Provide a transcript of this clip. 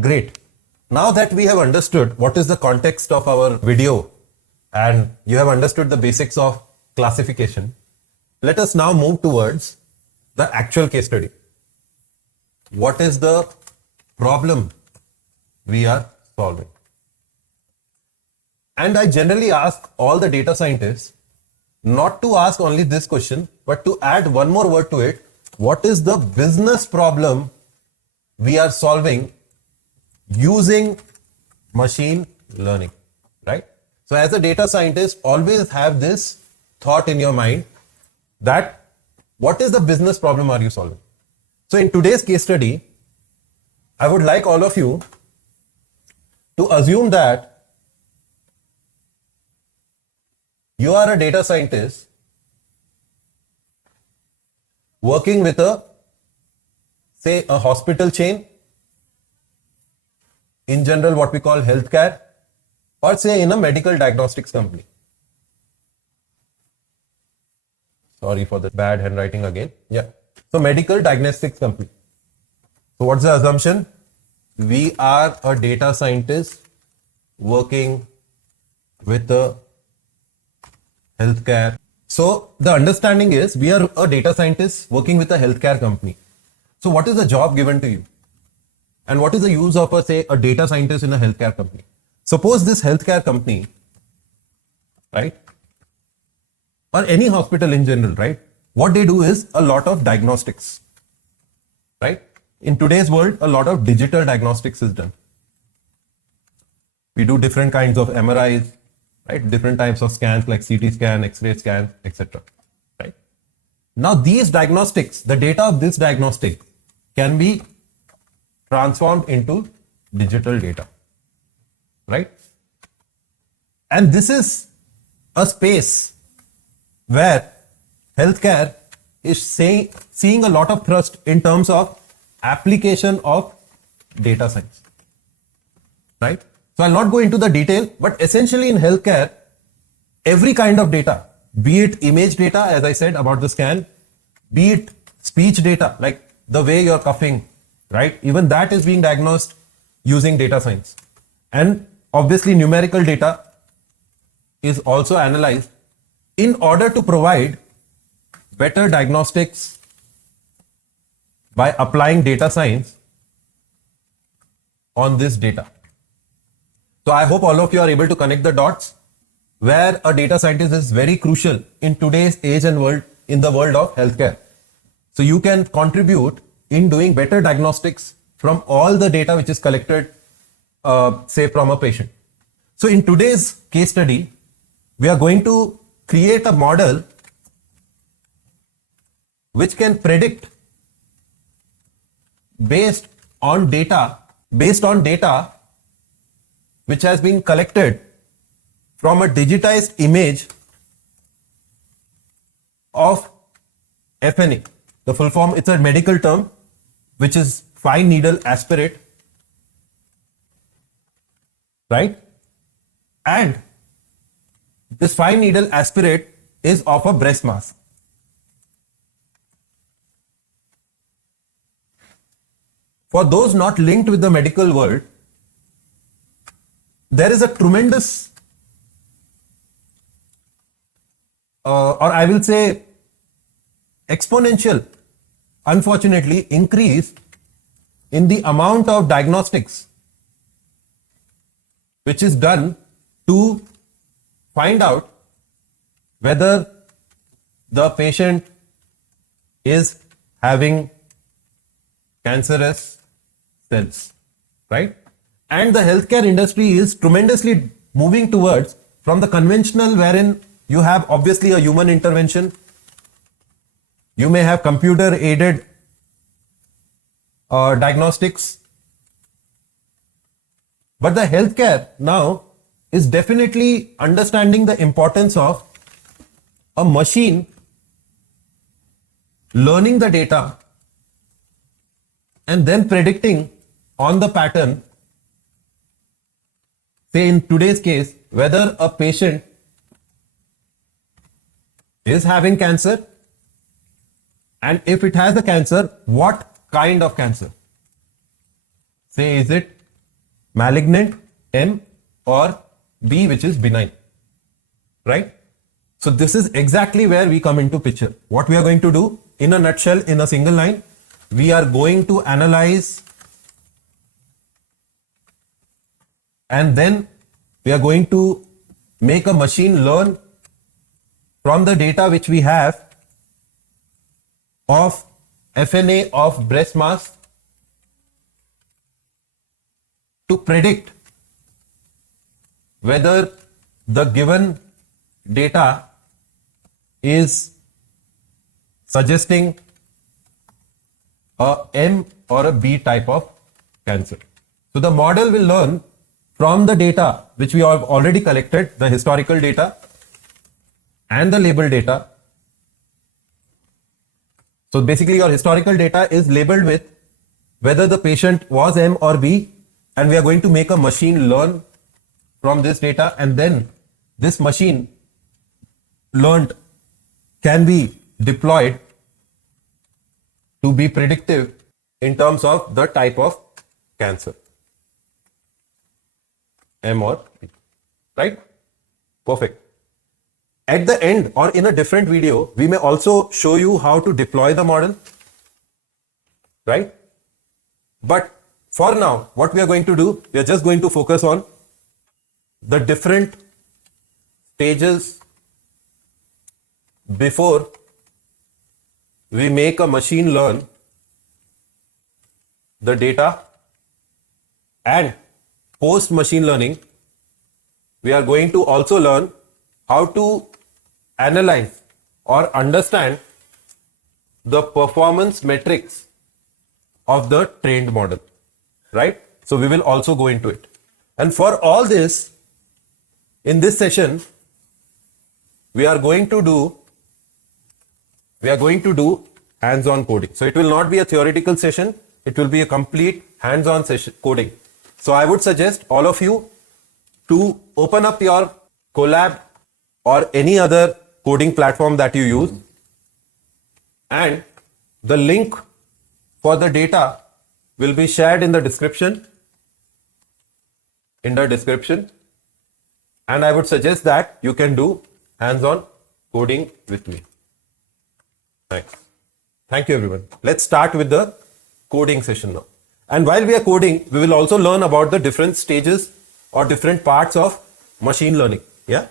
Great. Now that we have understood what is the context of our video and you have understood the basics of classification, let us now move towards the actual case study. What is the problem we are solving? And I generally ask all the data scientists not to ask only this question, but to add one more word to it. What is the business problem we are solving using machine learning, right? So as a data scientist, always have this thought in your mind that what is the business problem are you solving? So in today's case study, I would like all of you to assume that you are a data scientist working with say a hospital chain, in general what we call healthcare, or say in a medical diagnostics company. Sorry for the bad handwriting again. Yeah. So medical diagnostics company. So what's the assumption? We are a data scientist working with a healthcare. So the understanding is we are a data scientist working with a healthcare company. So what is the job given to you? And what is the use of a data scientist in a healthcare company? Suppose this healthcare company, right? Or any hospital in general, right? What they do is a lot of diagnostics, right? In today's world, a lot of digital diagnostics is done. We do different kinds of MRIs, right? Different types of scans like CT scan, X-ray scan, etc. Right? Now these diagnostics, the data of this diagnostic can be transformed into digital data, right? And this is a space where healthcare is seeing a lot of thrust in terms of application of data science, right? So I'll not go into the detail, but essentially in healthcare, every kind of data, be it image data, as I said about the scan, be it speech data, like the way you're coughing, right? Even that is being diagnosed using data science. And obviously numerical data is also analyzed in order to provide better diagnostics by applying data science on this data. So I hope all of you are able to connect the dots where a data scientist is very crucial in today's age and world, in the world of healthcare. So you can contribute in doing better diagnostics from all the data which is collected, say from a patient. So in today's case study, we are going to create a model which can predict based on data which has been collected from a digitized image of FNA. The full form, it's a medical term, which is fine needle aspirate, right? And this fine needle aspirate is of a breast mass. For those not linked with the medical world, there is a tremendous, or I will say exponential, unfortunately, increase in the amount of diagnostics which is done to find out whether the patient is having cancerous cells, right? And the healthcare industry is tremendously moving towards from the conventional wherein you have obviously a human intervention, you may have computer aided diagnostics, but the healthcare now is definitely understanding the importance of a machine learning the data and then predicting on the pattern, say in today's case, whether a patient is having cancer, and if it has a cancer, what kind of cancer? Say, is it malignant, M, or B, which is benign, right? So this is exactly where we come into picture. What we are going to do in a nutshell, in a single line, we are going to analyze and then we are going to make a machine learn from the data which we have of FNA of breast mass to predict whether the given data is suggesting a M or a B type of cancer. So the model will learn from the data which we have already collected, the historical data and the label data. So basically your historical data is labeled with whether the patient was M or B, and we are going to make a machine learn from this data, and then this machine learned can be deployed to be predictive in terms of the type of cancer, M or B, right? Perfect. At the end or in a different video, we may also show you how to deploy the model, right? But for now, what we are going to do, we are just going to focus on the different stages before we make a machine learn the data, and post machine learning, we are going to also learn how to analyze or understand the performance metrics of the trained model, right? So we will also go into it. And for all this, in this session, we are going to do hands-on coding. So it will not be a theoretical session, it will be a complete hands-on session coding. So I would suggest all of you to open up your Colab or any other coding platform that you use, and the link for the data will be shared in the description. And I would suggest that you can do hands-on coding with me. Thanks. Thank you, everyone. Let's start with the coding session now. And while we are coding, we will also learn about the different stages or different parts of machine learning. Yeah.